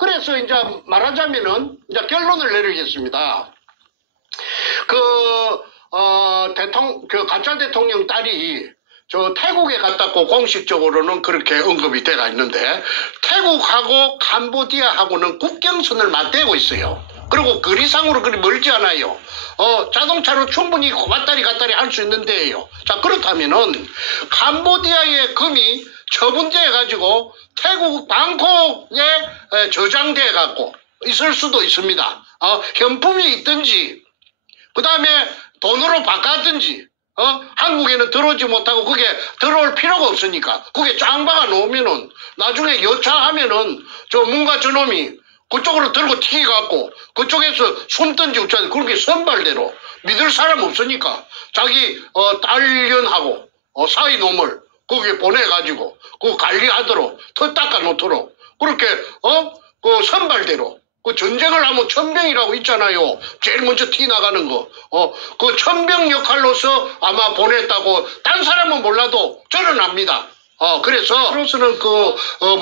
그래서 이제 말하자면은 이제 결론을 내리겠습니다. 그 가짜 대통령 딸이 저 태국에 갔다고 공식적으로는 그렇게 언급이 돼가 있는데 태국하고 캄보디아하고는 국경선을 맞대고 있어요. 그리고 거리상으로 그리 멀지 않아요. 자동차로 충분히 왔다리 갔다리 할 수 있는 데예요. 자, 그렇다면은 캄보디아의 금이 처분돼 가지고 태국 방콕에 저장돼 갖고 있을 수도 있습니다. 현품이 있든지 그 다음에 돈으로 바꿨든지 한국에는 들어오지 못하고 그게 들어올 필요가 없으니까 그게 짱 박아 놓으면은 나중에 여차하면은 저 뭔가 저놈이 그쪽으로 들고 튀겨갖고 그쪽에서 숨든지 어쩌든지 그렇게 선발대로 믿을 사람 없으니까 자기 딸년하고 사이 놈을 거기에 보내가지고 그 관리하도록 터 닦아 놓도록 그렇게 그 선발대로 그 전쟁을 하면 천병이라고 있잖아요. 제일 먼저 티 나가는 거. 그 천병 역할로서 아마 보냈다고 딴 사람은 몰라도 저는 압니다. 그래서 그로서는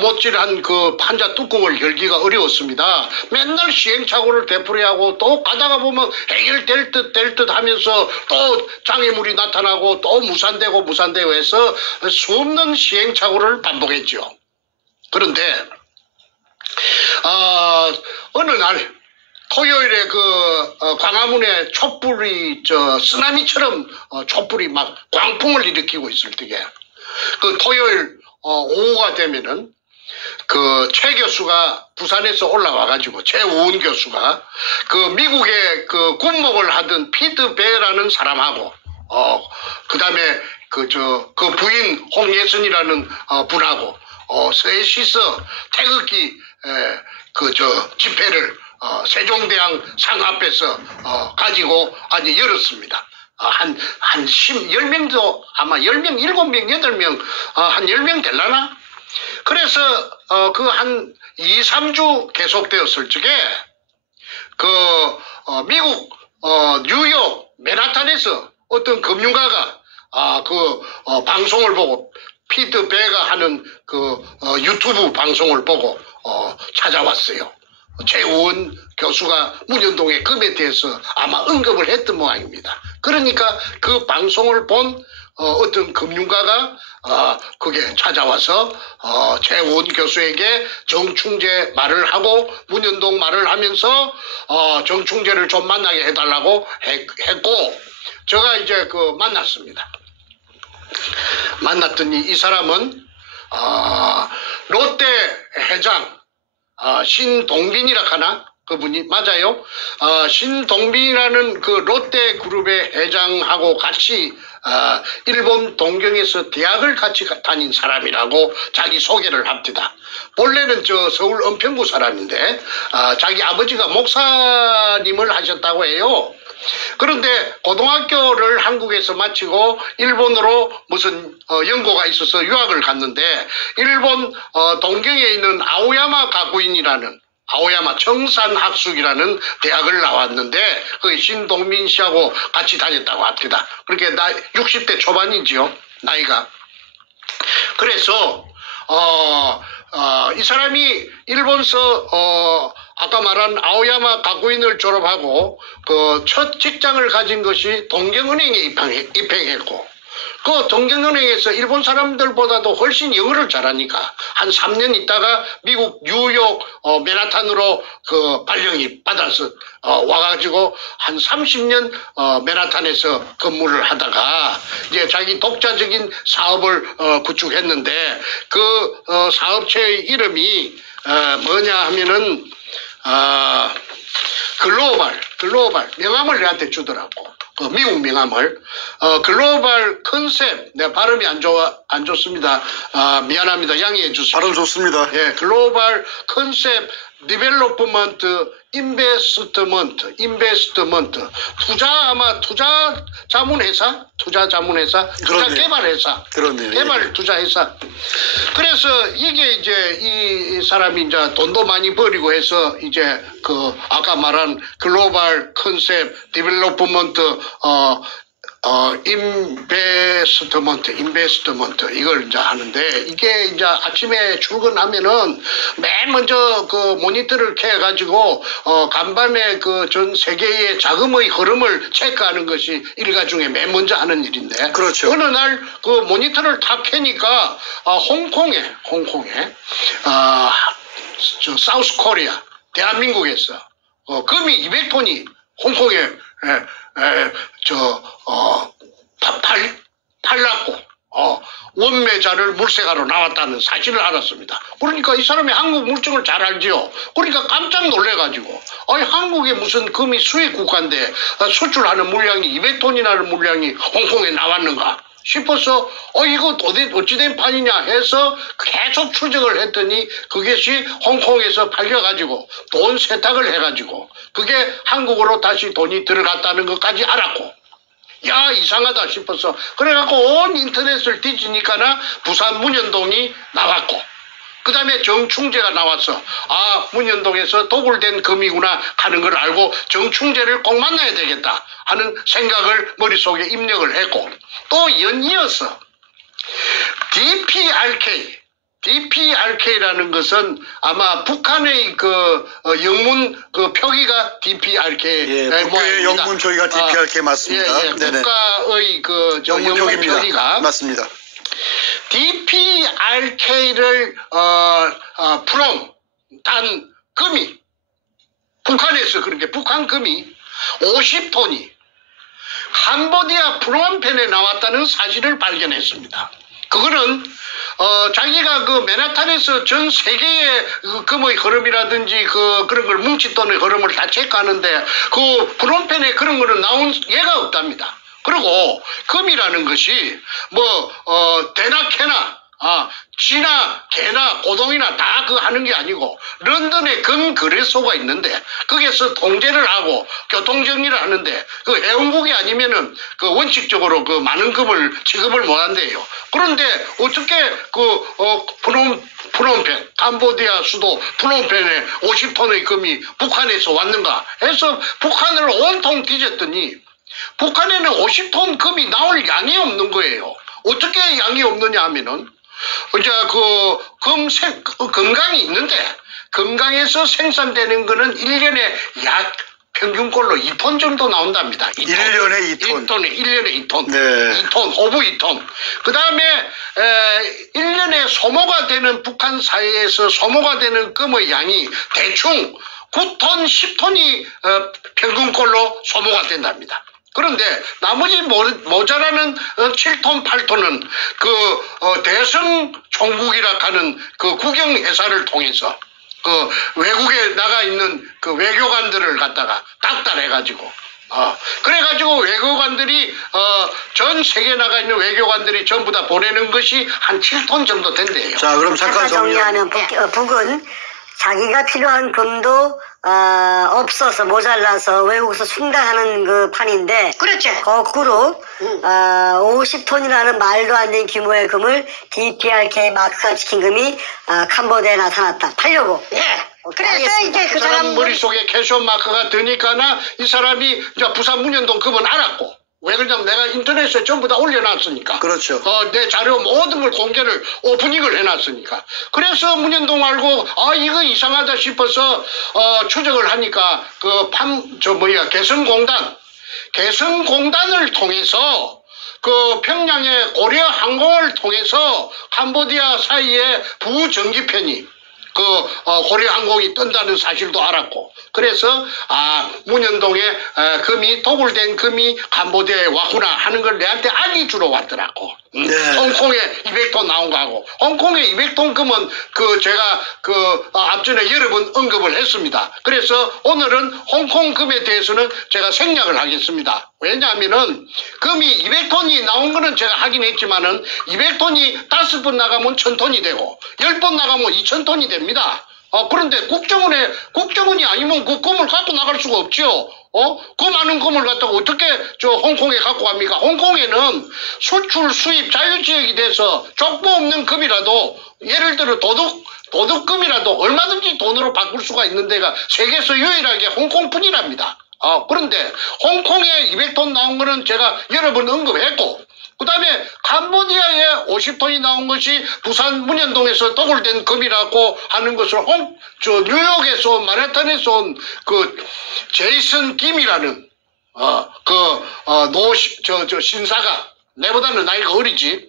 못질한 그 판자 뚜껑을 열기가 어려웠습니다. 맨날 시행착오를 되풀이하고 또 가다가 보면 해결될 듯 하면서 또 장애물이 나타나고 또 무산되고 해서 수없는 시행착오를 반복했죠. 그런데 어느 날 토요일에 광화문에 촛불이 쓰나미처럼 촛불이 막 광풍을 일으키고 있을 때에 그 토요일 오후가 되면은 그 최 교수가 부산에서 올라와 가지고 최우은 교수가 그 미국의 그 군목을 하던 피트 베라는 사람하고 그다음에 그 부인 홍예순이라는 분하고 셋이서 태극기 집회를 세종대왕 상 앞에서 가지고 열었습니다. 한 10명도 아마 10명, 7명, 8명, 한 10명 될라나? 그래서 한 2, 3주 계속되었을 적에 미국 뉴욕 맨하탄에서 어떤 금융가가 방송을 보고 피트 베가 하는 유튜브 방송을 보고 찾아왔어요. 최우원 교수가 문현동의 금에 대해서 아마 언급을 했던 모양입니다. 그러니까 그 방송을 본 어떤 금융가가 그게 찾아와서 최우원 교수에게 정충재 말을 하고 문현동 말을 하면서 정충재를 좀 만나게 해달라고 했고 제가 이제 만났습니다. 만났더니 이 사람은 롯데 회장 신동빈이라 하나? 그분이 맞아요. 신동빈이라는 그 롯데 그룹의 회장하고 같이 일본 동경에서 대학을 같이 다닌 사람이라고 자기 소개를 합니다. 본래는 서울 은평구 사람인데 자기 아버지가 목사님을 하셨다고 해요. 그런데 고등학교를 한국에서 마치고 일본으로 무슨 연고가 있어서 유학을 갔는데 일본 동경에 있는 아오야마 가구인이라는 아오야마 청산학숙이라는 대학을 나왔는데 그 신동민 씨하고 같이 다녔다고 합니다. 그렇게 60대 초반이지요, 나이가. 그래서 이 사람이 일본서 아까 말한 아오야마 가구인을 졸업하고 그 첫 직장을 가진 것이 동경은행에 입행했고 그 동경은행에서 일본 사람들보다도 훨씬 영어를 잘하니까 한 3년 있다가 미국 뉴욕 맨하탄으로 발령이 받아서 와가지고 한 30년 맨하탄에서 근무를 하다가 이제 자기 독자적인 사업을 구축했는데 그 사업체의 이름이 뭐냐 하면은 글로벌 명함을 내한테 주더라고. 미국 명함을 글로벌 컨셉 내가 발음이 안 좋습니다. 미안합니다. 양해해 주세요. 발음 좋습니다. 예, 글로벌 컨셉 디벨로프먼트 인베스트먼트 투자 자문회사 투자 개발회사 그렇네요. 개발 투자회사. 그래서 이게 이제 이 사람이 이제 돈도 많이 버리고 해서 이제 아까 말한 글로벌 컨셉 디벨로프먼트 인베스트먼트 이걸 이제 하는데 이게 이제 아침에 출근하면은 맨 먼저 그 모니터를 켜가지고 간밤에 그 전 세계의 자금의 흐름을 체크하는 것이 일가 중에 맨 먼저 하는 일인데. 그렇죠. 어느 날 그 모니터를 탁 켜니까 홍콩에 저 사우스 코리아 대한민국에서 금이 200톤이 홍콩에 팔랐고 원매자를 물색하러 나왔다는 사실을 알았습니다. 그러니까 이 사람이 한국 물정을 잘 알지요. 그러니까 깜짝 놀래가지고 아니 한국에 무슨 금이 수입 국가인데 수출하는 물량이 200톤이라는 물량이 홍콩에 나왔는가 싶어서 이거 도대체 어찌된 판이냐 해서 계속 추적을 했더니 그것이 홍콩에서 팔려가지고 돈 세탁을 해가지고 그게 한국으로 다시 돈이 들어갔다는 것까지 알았고 야 이상하다 싶어서 그래갖고 온 인터넷을 뒤지니까나 부산 문현동이 나왔고 그 다음에 정충재가 나와서 문현동에서 도굴된 금이구나 하는 걸 알고 정충재를 꼭 만나야 되겠다 하는 생각을 머릿속에 입력을 했고 또 연이어서 DPRK라는 것은 아마 북한의 그 영문 그 표기가 DPRK 북의 영문 표기가 DPRK 맞습니다. 국가의 그 영문 표기가 맞습니다. DPRK를 단 금이 북한에서 그렇게 북한 금이 50톤이 캄보디아 프놈펜에 나왔다는 사실을 발견했습니다. 그거는 자기가 그 맨하탄에서 전 세계의 그 금의 흐름이라든지 그런 걸 뭉칫돈의 흐름을 다 체크하는데 그 프놈펜에 그런 거는 나온 예가 없답니다. 그리고 금이라는 것이 대나 캐나 쥐나 개나 고동이나 다 그거 하는 게 아니고 런던에 금 거래소가 있는데 거기에서 통제를 하고 교통정리를 하는데 그 해운국이 아니면은 그 원칙적으로 그 많은 금을 취급을 못 한대요. 그런데 어떻게 프놈펜 캄보디아 수도 프놈펜에 50톤의 금이 북한에서 왔는가 해서 북한을 온통 뒤졌더니 북한에는 50톤 금이 나올 양이 없는 거예요. 어떻게 양이 없느냐 하면은 이제 금강이 있는데 금강에서 생산되는 거는 1년에 약 평균꼴로 2톤 정도 나온답니다. 1년에 2톤. 1년에 2톤. 네. 2톤, 호부 2톤. 그 다음에 1년에 소모가 되는 북한 사회에서 소모가 되는 금의 양이 대충 9톤, 10톤이 평균꼴로 소모가 된답니다. 그런데 나머지 모자라는 7톤, 8톤은 대성 총국이라 하는 그 국영회사를 통해서 그 외국에 나가 있는 그 외교관들을 갖다가 닥달해가지고 그래가지고 외교관들이 전 세계에 나가 있는 외교관들이 전부 다 보내는 것이 한 7톤 정도 된대요. 자, 그럼 잠깐 정리하면 북은 자기가 필요한 금도 없어서 모자라서 외국에서 충당하는 그 판인데 그렇죠. 거꾸로 50톤이라는 말도 안 되는 규모의 금을 DPRK 마크가 찍힌 금이 캄보디아에 나타났다. 팔려고. 예. 그래서 이제 그 사람 머릿속에 캐시온 마크가 드니까나 이 사람이 이제 부산 문현동 금은 알았고 왜 그러냐면 내가 인터넷에 전부 다 올려놨으니까. 그렇죠. 내 자료 모든 걸 공개를 오프닝을 해놨으니까. 그래서 문현동 알고 이거 이상하다 싶어서 추적을 하니까 개성공단을 통해서 그 평양의 고려 항공을 통해서 캄보디아 사이에 부전기편이 고려 항공이 뜬다는 사실도 알았고 그래서 문현동에 금이 도굴된 금이 캄보디아에 왔구나 하는 걸 내한테 알리 주러 왔더라고. 네. 홍콩에 200톤 나온 거하고 홍콩에 200톤 금은 제가 앞전에 여러 번 언급을 했습니다. 그래서 오늘은 홍콩 금에 대해서는 제가 생략을 하겠습니다. 왜냐하면은 금이 200톤이 나온 거는 제가 하긴 했지만은 200톤이 5번 나가면 1000톤이 되고 10번 나가면 2000톤이 됩니다. 그런데 국정원이 아니면 그 금을 갖고 나갈 수가 없죠. 그 많은 금을 갖다가 어떻게 홍콩에 갖고 갑니까? 홍콩에는 수출 수입 자유지역이 돼서 족보 없는 금이라도 예를 들어 도둑금이라도 얼마든지 돈으로 바꿀 수가 있는 데가 세계에서 유일하게 홍콩뿐이랍니다. 그런데 홍콩에 200톤 나온 거는 제가 여러 번 언급했고, 그 다음에 캄보디아에 50톤이 나온 것이 부산 문현동에서 도굴된 금이라고 하는 것을 뉴욕에서 온, 만해튼에서 온 그 제이슨 김이라는 신사가, 내보다는 나이가 어리지,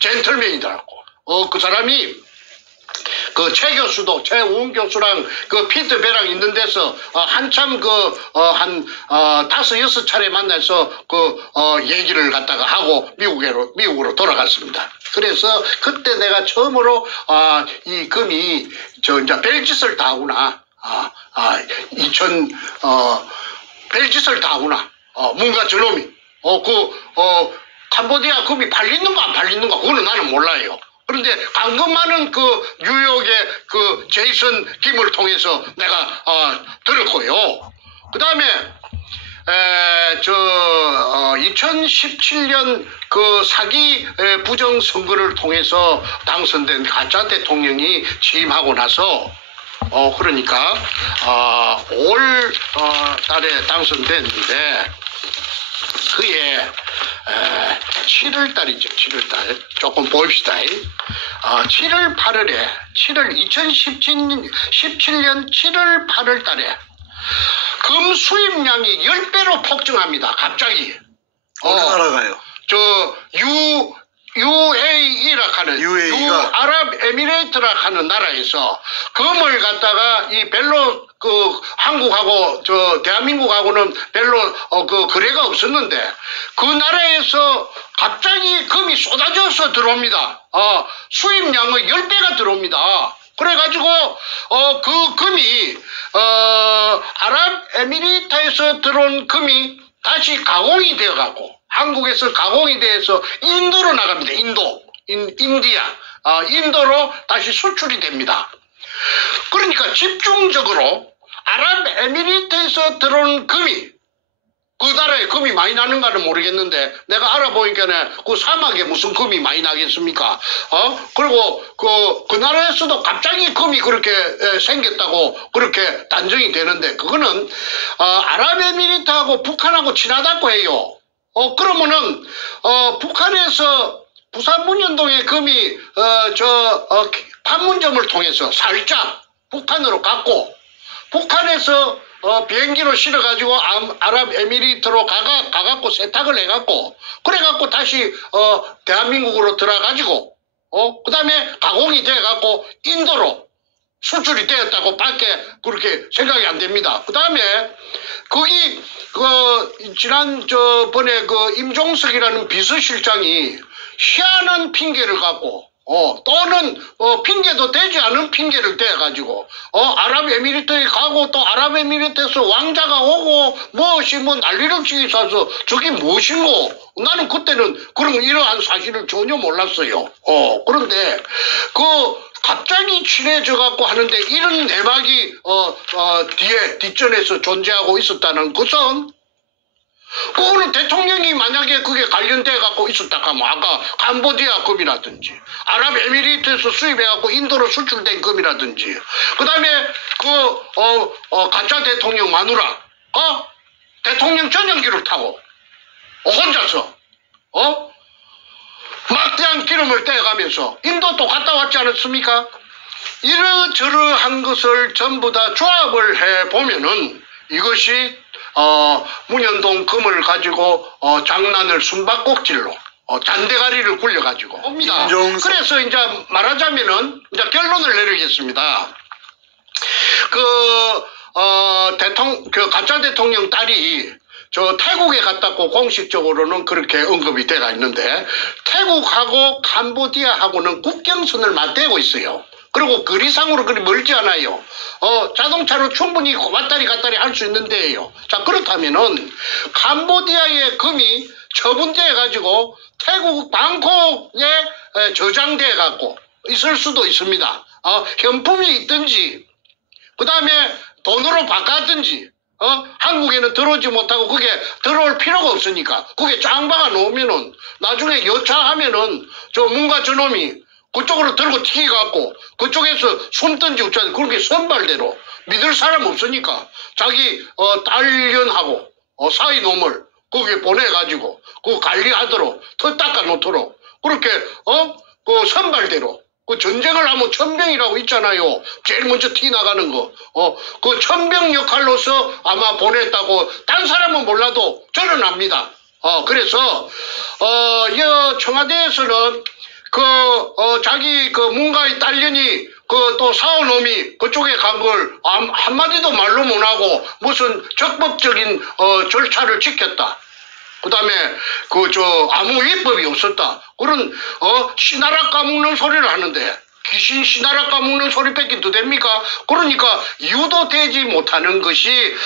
젠틀맨이더라고. 그 사람이 그 최 교수도, 최우은 교수랑 그 피트 배랑 있는 데서 한참 한 5-6차례 만나서 얘기를 갖다가 하고 미국으로 돌아갔습니다. 그래서 그때 내가 처음으로 이 금이 이제 별짓을 다 하구나. 별짓을 다 하구나. 뭔가 저놈이 캄보디아 금이 팔리는가 안 팔리는가 그거는 나는 몰라요. 그런데 방금 그 뉴욕의 그 제이슨 김을 통해서 내가 들었고요. 그 다음에 2017년 그 사기 부정 선거를 통해서 당선된 가짜 대통령이 취임하고 나서 그러니까 5월 달에 당선됐는데 그해 7월 달이죠. 7월 달. 조금 봅시다. 7월 8월에 2017년 7월 8월 달에 금 수입량이 10배로 폭증합니다. 갑자기. 어느 나라가요? UAE라 하는 UAE가 아랍에미레이트라 하는 나라에서 금을 갖다가 이 별로 한국하고 대한민국하고는 별로 거래가 없었는데 그 나라에서 갑자기 금이 쏟아져서 들어옵니다. 수입량의 10배가 들어옵니다. 그래가지고 그 금이 아랍에미리트에서 들어온 금이 다시 가공이 되어갖고 한국에서 가공이 돼서 인도로 나갑니다. 인도로 다시 수출이 됩니다. 그러니까 집중적으로 아랍에미리트에서 들어온 금이, 그 나라에 금이 많이 나는가는 모르겠는데 내가 알아보니까 그 사막에 무슨 금이 많이 나겠습니까? 그리고 그 나라에서도 갑자기 금이 그렇게 생겼다고 그렇게 단정이 되는데 그거는 아랍에미리트하고 북한하고 친하다고 해요. 그러면은 북한에서 부산 문현동의 금이 판문점을 통해서 살짝 북한으로 갔고 북한에서 비행기로 실어가지고 아랍에미리트로 가갖고 세탁을 해갖고 그래갖고 다시 대한민국으로 들어가지고 그 다음에 가공이 돼갖고 인도로 수출이 되었다고 밖에 그렇게 생각이 안 됩니다. 그 다음에 거기 저번에 임종석이라는 비서실장이 희한한 핑계를 갖고 또는 핑계도 되지 않은 핑계를 대가지고 아랍에미리트에 가고 또 아랍에미리트에서 왕자가 오고 무엇이 난리를 치고서 저게 무엇인고 나는 그때는 이러한 사실을 전혀 몰랐어요. 그런데 갑자기 친해져 갖고 하는데 이런 내막이 뒷전에서 존재하고 있었다는 것은 그거는 대통령이 만약에 그게 관련돼 갖고 있었다 하면 아까 캄보디아 금이라든지 아랍에미리트에서 수입해 갖고 인도로 수출된 금이라든지 그다음에 가짜 대통령 마누라 대통령 전용기를 타고 혼자서 막대한 기름을 떼가면서 인도도 갔다 왔지 않았습니까? 이러저러한 것을 전부 다 조합을 해보면은 이것이 문현동 금을 가지고 장난을 숨바꼭질로 잔대가리를 굴려가지고 옵니다. 그래서 이제 말하자면은 이제 결론을 내리겠습니다. 가짜 대통령 딸이 태국에 갔다고 공식적으로는 그렇게 언급이 돼가 있는데 태국하고 캄보디아하고는 국경선을 맞대고 있어요. 그리고 거리상으로 그리 멀지 않아요. 자동차로 충분히 왔다리 갔다리 할 수 있는 데예요. 자, 그렇다면은 캄보디아의 금이 처분돼 가지고 태국 방콕에 저장돼 갖고 있을 수도 있습니다. 현품이 있든지 그 다음에 돈으로 바꿨든지 한국에는 들어오지 못하고 그게 들어올 필요가 없으니까 그게 짱 박아 놓으면은 나중에 여차하면은 뭔가 저놈이 그쪽으로 들고 튀겨갖고 그쪽에서 숨든지 어쩌든지 그렇게 선발대로 믿을 사람 없으니까 자기 딸년하고 사위 놈을 거기에 보내가지고 그 관리하도록 터 닦아놓도록 그렇게 그 선발대로 그 전쟁을 하면 천병이라고 있잖아요. 제일 먼저 티 나가는 거. 그 천병 역할로서 아마 보냈다고 딴 사람은 몰라도 저는 압니다. 그래서 이 청와대에서는 자기 문가의 딸년이 또 사오놈이 그쪽에 간 걸 한마디도 말로 못하고 무슨 적법적인 절차를 지켰다. 그 다음에 아무 위법이 없었다. 그런 씨나라 까먹는 소리를 하는데 귀신 씨나라 까먹는 소리밖에 더 됩니까? 그러니까 유도되지 못하는 것이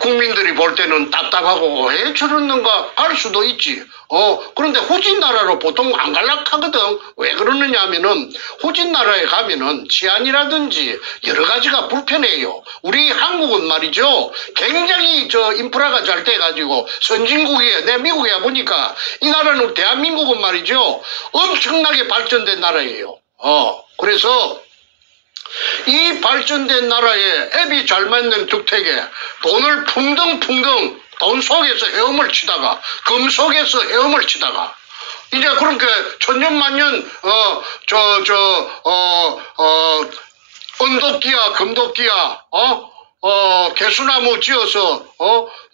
국민들이 볼 때는 답답하고 왜 저러는가 할 수도 있지. 그런데 후진나라로 보통 안 갈락하거든. 왜 그러느냐 하면은 후진나라에 가면은 치안이라든지 여러 가지가 불편해요. 우리 한국은 말이죠. 굉장히 인프라가 잘 돼가지고 선진국이에요. 내 미국에 보니까 이 나라는 대한민국은 말이죠. 엄청나게 발전된 나라예요. 그래서 이 발전된 나라에 앱이 잘 맞는 주택에 돈을 풍덩풍덩 돈 속에서 헤엄을 치다가 금 속에서 헤엄을 치다가 이제 그렇게 천년만년 은도끼야 금도끼야 개수나무 지어서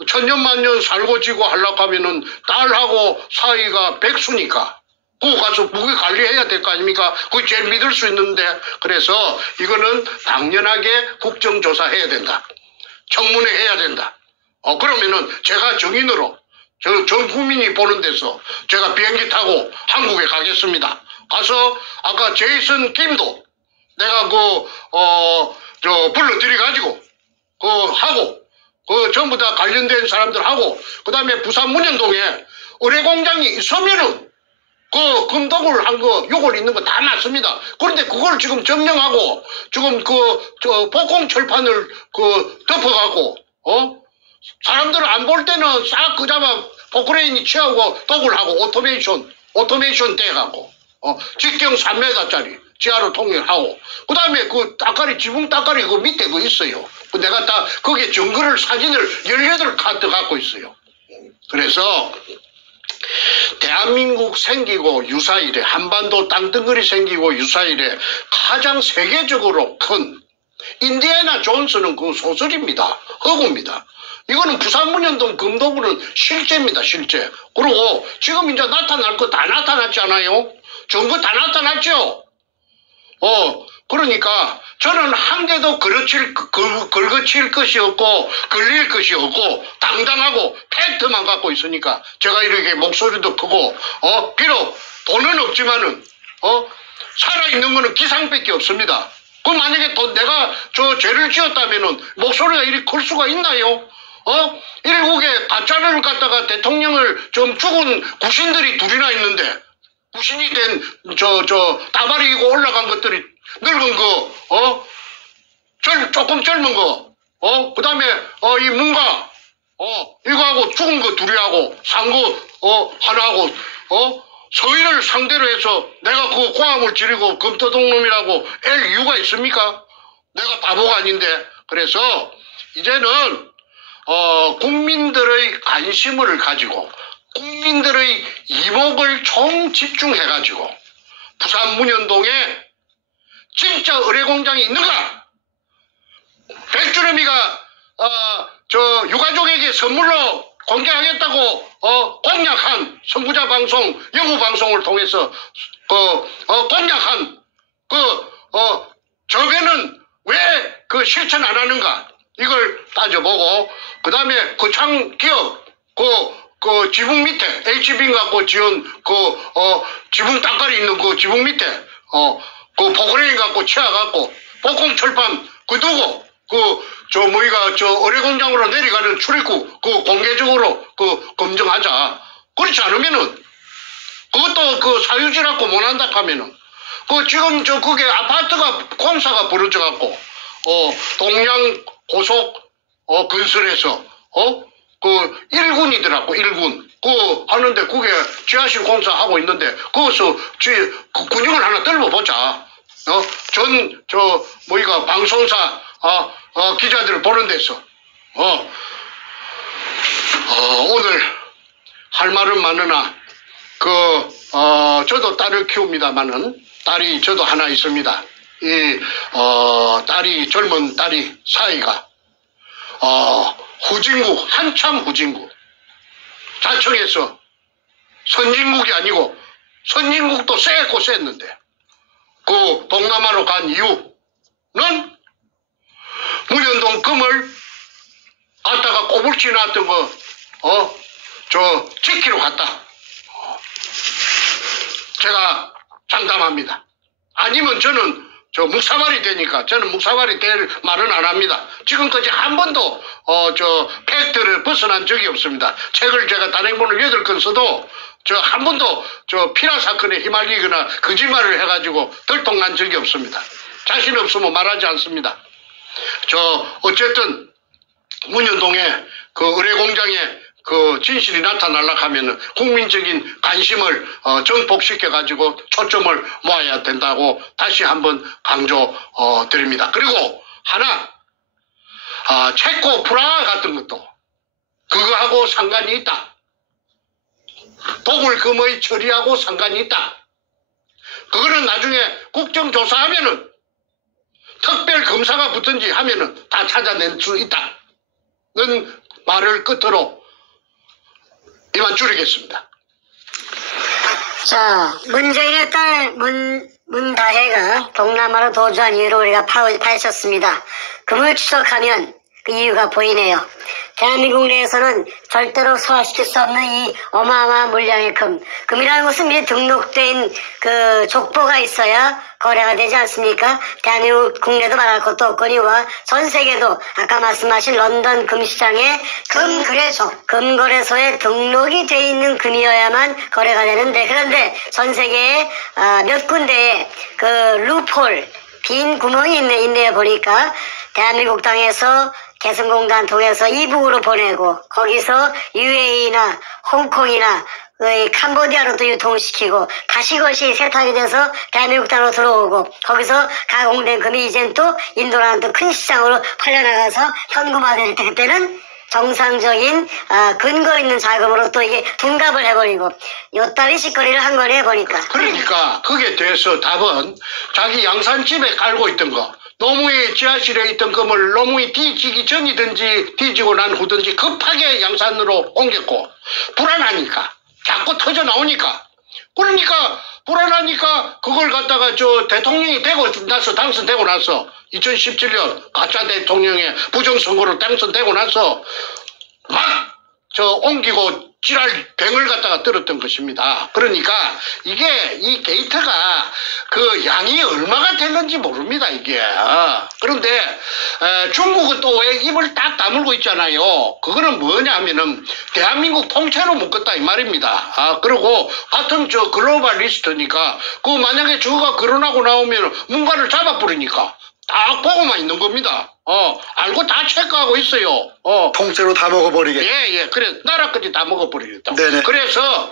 천년만년 살고 지고 하려고 하면은 딸하고 사이가 백수니까 그거 가서 무기 관리해야 될 거 아닙니까? 그게 제일 믿을 수 있는데 그래서 이거는 당연하게 국정조사해야 된다. 청문회 해야 된다. 그러면은 제가 정인으로 전 국민이 보는 데서 제가 비행기 타고 한국에 가겠습니다. 가서 아까 제이슨 김도 내가 불러들여가지고 하고 전부 다 관련된 사람들하고 그 다음에 부산 문현동에 의뢰공장이 있으면은 금독을 한 거, 요걸 있는 거 다 맞습니다. 그런데 그걸 지금 점령하고, 지금 복공 철판을 덮어가고, 사람들 안 볼 때는 싹 그자마 포크레인이 취하고 독을 하고 오토메이션 떼가고, 직경 3m짜리 지하로 통일하고, 그 다음에 지붕 따까리 그 밑에 있어요. 내가 다 거기에 증거를 사진을 18카드 갖고 있어요. 그래서, 대한민국 생기고 유사일에 한반도 땅덩어리 생기고 유사일에 가장 세계적으로 큰 인디애나 존스는 그 소설입니다. 허구입니다. 이거는 부산문현동 금도구는 실제입니다. 실제. 그리고 지금 이제 나타날 거 다 나타났잖아요. 전부 다 나타났죠. 그러니까 저는 한 개도 긁어칠 것이 없고 걸릴 것이 없고 당당하고 팩트만 갖고 있으니까 제가 이렇게 목소리도 크고 비록 돈은 없지만은 살아있는 거는 기상밖에 없습니다. 그럼 만약에 내가 죄를 지었다면은 목소리가 이리 클 수가 있나요? 일국에 가짜를 갖다가 대통령을 좀 죽은 구신들이 둘이나 있는데 구신이 된 따발이 이고 올라간 것들이 늙은 거, 조금 젊은 거, 그 다음에, 이 문가, 이거하고 죽은 거 둘이하고, 산 거, 하나하고, 서인을 상대로 해서 내가 그 고함을 지르고 금토동놈이라고 앨 이유가 있습니까? 내가 바보가 아닌데. 그래서, 이제는, 국민들의 관심을 가지고, 국민들의 이목을 총 집중해가지고, 부산 문현동에 진짜 의뢰공장이 있는가? 백주름이가 유가족에게 선물로 공개하겠다고 공약한 선구자 방송, 영우 방송을 통해서 공약한 저배는 왜 실천 안 하는가? 이걸 따져보고 그다음에 거창 기업 지붕 밑에 HB 갖고 지은 지붕 땅깔이 있는 그 지붕 밑에 포크레인 갖고 치아갖고, 복공 철판, 두고, 의뢰공장으로 내려가는 출입구, 공개적으로, 검증하자. 그렇지 않으면은, 그것도 사유지라고 못한다 하면은, 지금 그게 아파트가, 공사가 벌어져갖고, 동양 고속, 건설에서, 1군이더라고, 1군. 하는데 그게 지하실 공사하고 있는데 거기서 그 군용을 하나 떨궈보자. 뭐이가 방송사 기자들 보는 데서 오늘 할 말은 많으나 저도 딸을 키웁니다마는 딸이 저도 하나 있습니다. 젊은 딸이 사이가 후진국, 한참 후진국 자청해서 선진국이 아니고 선진국도 쎄고 쎘는데 그 동남아로 간 이유는 문현동 금을 갖다가 꼬불지 나왔던 지키러 갔다. 제가 장담합니다. 아니면 저는 묵사발이 되니까 저는 묵사발이 될 말은 안 합니다. 지금까지 한 번도 팩트를 벗어난 적이 없습니다. 책을 제가 단행본을 8권 써도 한 번도 피라 사건에 휘말리거나 거짓말을 해가지고 들통난 적이 없습니다. 자신 없으면 말하지 않습니다. 어쨌든 문현동에 그 의뢰공장에 그 진실이 나타나려고 하면은 국민적인 관심을 정복시켜가지고 초점을 모아야 된다고 다시 한번 강조 드립니다. 그리고 하나, 체코 프라하 같은 것도 그거하고 상관이 있다. 도굴금의 처리하고 상관이 있다. 그거는 나중에 국정조사하면은 특별검사가 붙든지 하면은 다 찾아낼 수 있다는 말을 끝으로 이만 줄이겠습니다. 자, 문재인의 딸 문다혜가 동남아로 도주한 이유를 우리가 파헤쳤습니다. 금을 추적하면 그 이유가 보이네요. 대한민국 내에서는 절대로 소화시킬 수 없는 이 어마어마한 물량의 금이라는 것은 미리 등록된 그 족보가 있어야 거래가 되지 않습니까? 대한민국 국내도 말할 것도 없거니와 전 세계도 아까 말씀하신 런던 금시장의 금거래소에 등록이 돼 있는 금이어야만 거래가 되는데, 그런데 전 세계에 몇 군데에 그 루폴 빈 구멍이 있네요. 보니까 대한민국 땅에서 개성공단 통해서 이북으로 보내고 거기서 UAE나 홍콩이나 캄보디아로 또 유통시키고 다시 그것이 세탁이 돼서 대한민국 땅으로 들어오고 거기서 가공된 금이 이젠 또 인도라는 또 큰 시장으로 팔려나가서 현금화될 때 그때는 정상적인 근거 있는 자금으로 또 이게 둔갑을 해버리고 요따리 짓거리를 한 거네 보니까. 그러니까 그게 돼서 답은 자기 양산집에 깔고 있던 거, 노무의 지하실에 있던 금을 노무이 뒤지기 전이든지 뒤지고 난 후든지 급하게 양산으로 옮겼고 불안하니까 자꾸 터져 나오니까, 그러니까 불안하니까 그걸 갖다가 대통령이 되고 나서 당선되고 나서 2017년 가짜 대통령의 부정선거로 당선되고 나서 막 옮기고 지랄 병을 갖다가 들었던 것입니다. 그러니까 이 게이트가 그 양이 얼마가 됐는지 모릅니다, 이게. 그런데 중국은 또 왜 입을 딱 다물고 있잖아요. 그거는 뭐냐면은 대한민국 통째로 묶었다 이 말입니다. 그리고 같은 글로벌 리스트니까 만약에 저거가 거론하고 나오면 문관을 잡아버리니까 딱 보고만 있는 겁니다. 알고 다 체크하고 있어요. 통째로 다 먹어버리겠다. 예. 그래, 나라까지 다 먹어버리겠다. 네네. 그래서,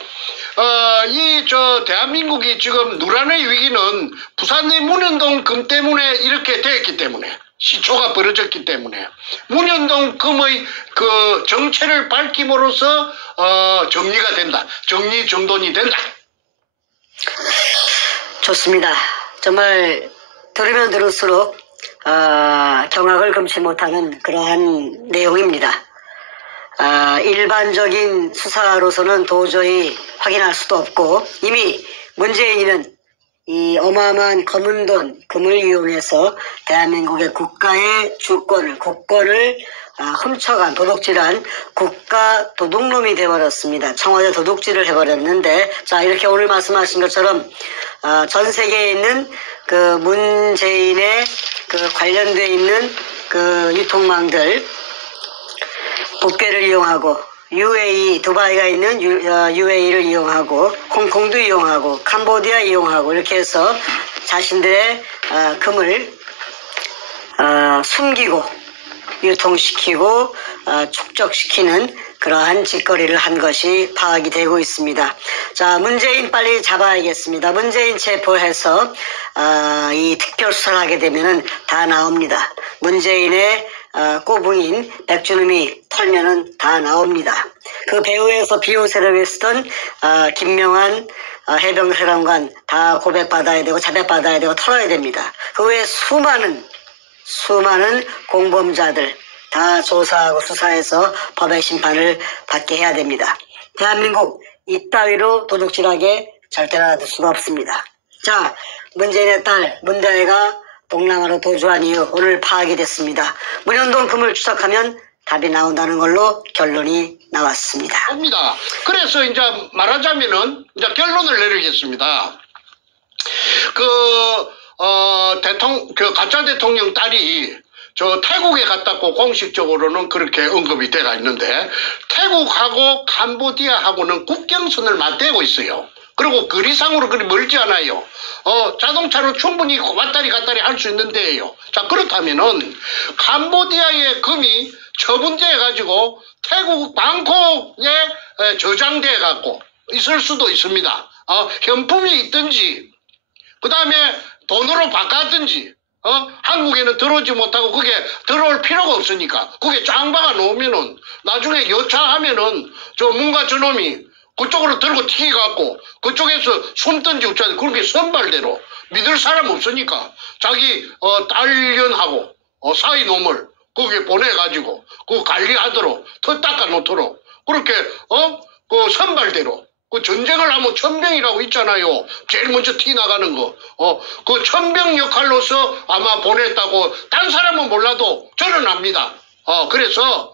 대한민국이 지금 누란의 위기는 부산의 문현동 금 때문에 이렇게 됐기 때문에, 시초가 벌어졌기 때문에, 문현동 금의 그 정체를 밝힘으로써, 정리가 된다. 정리정돈이 된다. 좋습니다. 정말 들으면 들을수록 경악을 금치 못하는 그러한 내용입니다. 일반적인 수사로서는 도저히 확인할 수도 없고 이미 문재인은 이 어마어마한 검은 돈, 금을 이용해서 대한민국의 국가의 주권을, 국권을 훔쳐간 도둑질한 국가 도둑놈이 되어버렸습니다. 청와대 도둑질을 해버렸는데, 자, 이렇게 오늘 말씀하신 것처럼 전 세계에 있는 그 문재인의 그 관련돼 있는 그 유통망들, 국계를 이용하고 UAE, 두바이가 있는 UAE를 이용하고 홍콩도 이용하고 캄보디아 이용하고 이렇게 해서 자신들의 금을 숨기고 유통시키고 축적시키는 그러한 짓거리를 한 것이 파악이 되고 있습니다. 자, 문재인 빨리 잡아야겠습니다. 문재인 체포해서 이 특별수사를 하게 되면은 다 나옵니다. 문재인의 꼬붕인 백준음이 털면은 다 나옵니다. 그 배후에서 비호세력에 쓰던 김명한 해병사령관 다 고백받아야 되고 자백받아야 되고 털어야 됩니다. 그 외에 수많은 공범자들 다 조사하고 수사해서 법의 심판을 받게 해야 됩니다. 대한민국 이따위로 도둑질하게 절대로 놔둘 수가 없습니다. 자, 문재인의 딸 문대회가 동남아로 도주한 이유 오늘 파악이 됐습니다. 문현동 금을 추적하면 답이 나온다는 걸로 결론이 나왔습니다. 입니다. 그래서 이제 말하자면은 이제 결론을 내리겠습니다. 그 가짜 대통령 딸이 저 태국에 갔다고 공식적으로는 그렇게 언급이 돼가 있는데 태국하고 캄보디아하고는 국경선을 맞대고 있어요. 그리고 거리상으로 그리 멀지 않아요. 자동차로 충분히 왔다리 갔다리 할 수 있는데요. 자, 그렇다면은 캄보디아의 금이 처분돼 가지고 태국 방콕에 저장돼 갖고 있을 수도 있습니다. 현품이 있든지 그 다음에 돈으로 바꿨든지 한국에는 들어오지 못하고 그게 들어올 필요가 없으니까 그게 짱 박아 놓으면은 나중에 여차하면은 저 뭔가 저놈이 그쪽으로 들고 튀겨갖고 그쪽에서 숨든지 어쩌든지 그렇게 선발대로 믿을 사람 없으니까 자기 딸년하고 사이 놈을 거기에 보내가지고 그 관리하도록 터 닦아 놓도록 그렇게 그 선발대로 그 전쟁을 하면 천병이라고 있잖아요. 제일 먼저 티 나가는 거. 그 천병 역할로서 아마 보냈다고 딴 사람은 몰라도 저는 압니다. 그래서